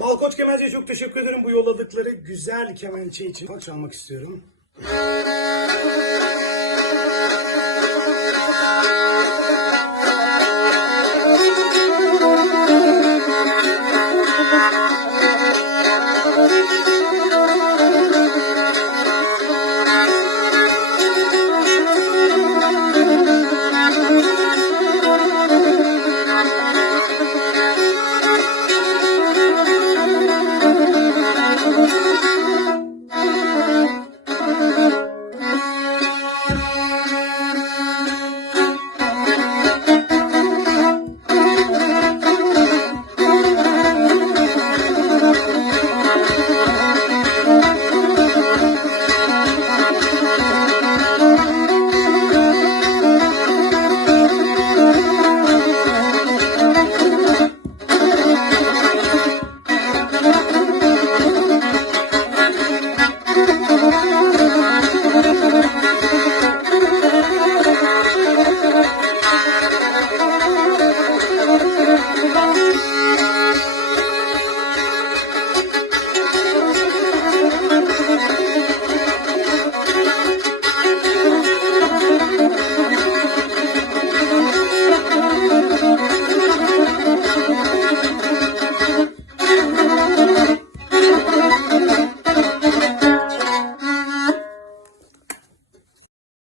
Balkoç Kemence'ye çok teşekkür ederim bu yolladıkları güzel kemençe için. Bak çalmak istiyorum.